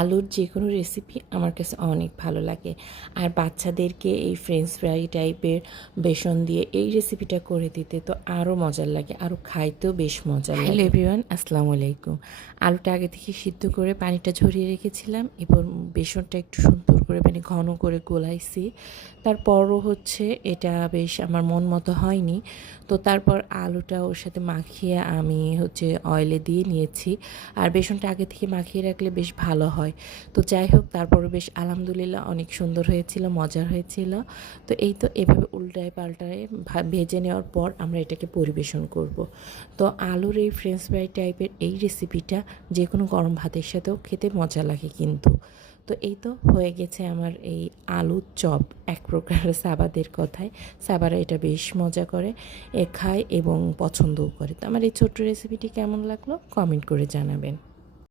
আলুর যে কোনো রেসিপি আমার কাছে অনেক ভালো লাগে। আর বাচ্চাদেরকে এই ফ্রেঞ্চ ফ্রাই টাইপের বেসন দিয়ে এই রেসিপিটা করে দিতে তো আরও মজার লাগে, আরও খাইতেও বেশ মজার লাগে। হ্যালো এভরিওয়ান, আসসালামু আলাইকুম। আলুটা আগে থেকে সিদ্ধ করে পানিটা ঝরিয়ে রেখেছিলাম এবং বেসনটা একটু সুন্দর করে মানে ঘন করে গোলাইছি। তারপরও এটা বেশ আমার মন মতো হয়নি, তো তারপর আলুটা ওর সাথে মাখিয়ে আমি অয়েলে দিয়ে নিয়েছি। আর বেসনটা আগে থেকে মাখিয়ে রাখলে বেশ ভালো হয়। তো যাই হোক, তারপরে বেশ আলহামদুলিল্লাহ অনেক সুন্দর হয়েছিল, মজার হয়েছিল। তো এই তো এভাবে উল্টায় পাল্টায় ভেজে নেওয়ার পর আমরা এটাকে পরিবেশন করব। তো আলুর এই ফ্রেঞ্চ ফ্রাই টাইপের এই রেসিপিটা যে কোনো গরম ভাতের সাথেও খেতে মজা লাগে কিন্তু। তো এই তো হয়ে গেছে আমার এই আলুর চপ, এক প্রকার সাবাদের কথায়। সাবারা এটা বেশ মজা করে, খায় এবং পছন্দও করে। তো আমার এই ছোট্ট রেসিপিটি কেমন লাগলো কমেন্ট করে জানাবেন।